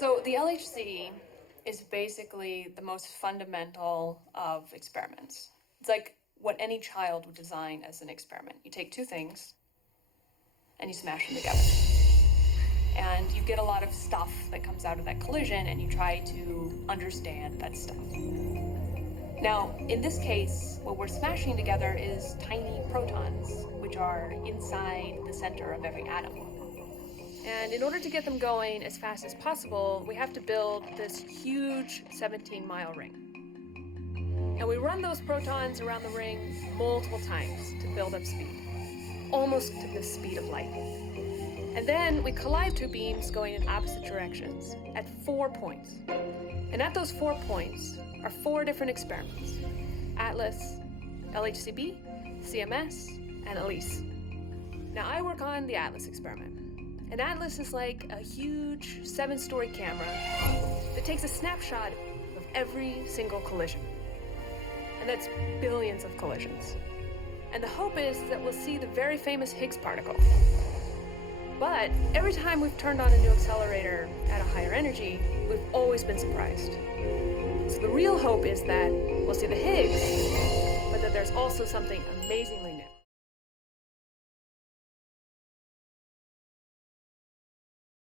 So the LHC is basically the most fundamental of experiments. It's like what any child would design as an experiment. You take two things and you smash them together. And you get a lot of stuff that comes out of that collision, and you try to understand that stuff. Now, in this case, what we're smashing together is tiny protons, which are inside the center of every atom. And in order to get them going as fast as possible, we have to build this huge 17-mile ring. And we run those protons around the ring multiple times to build up speed, almost to the speed of light. And then we collide two beams going in opposite directions at 4 points. And at those 4 points are 4 different experiments: ATLAS, LHCb, CMS, and ALICE. Now I work on the ATLAS experiment. And ATLAS is like a huge 7-story camera that takes a snapshot of every single collision. And that's billions of collisions. And the hope is that we'll see the very famous Higgs particle. But every time we've turned on a new accelerator at a higher energy, we've always been surprised. So the real hope is that we'll see the Higgs, but that there's also something amazingly new.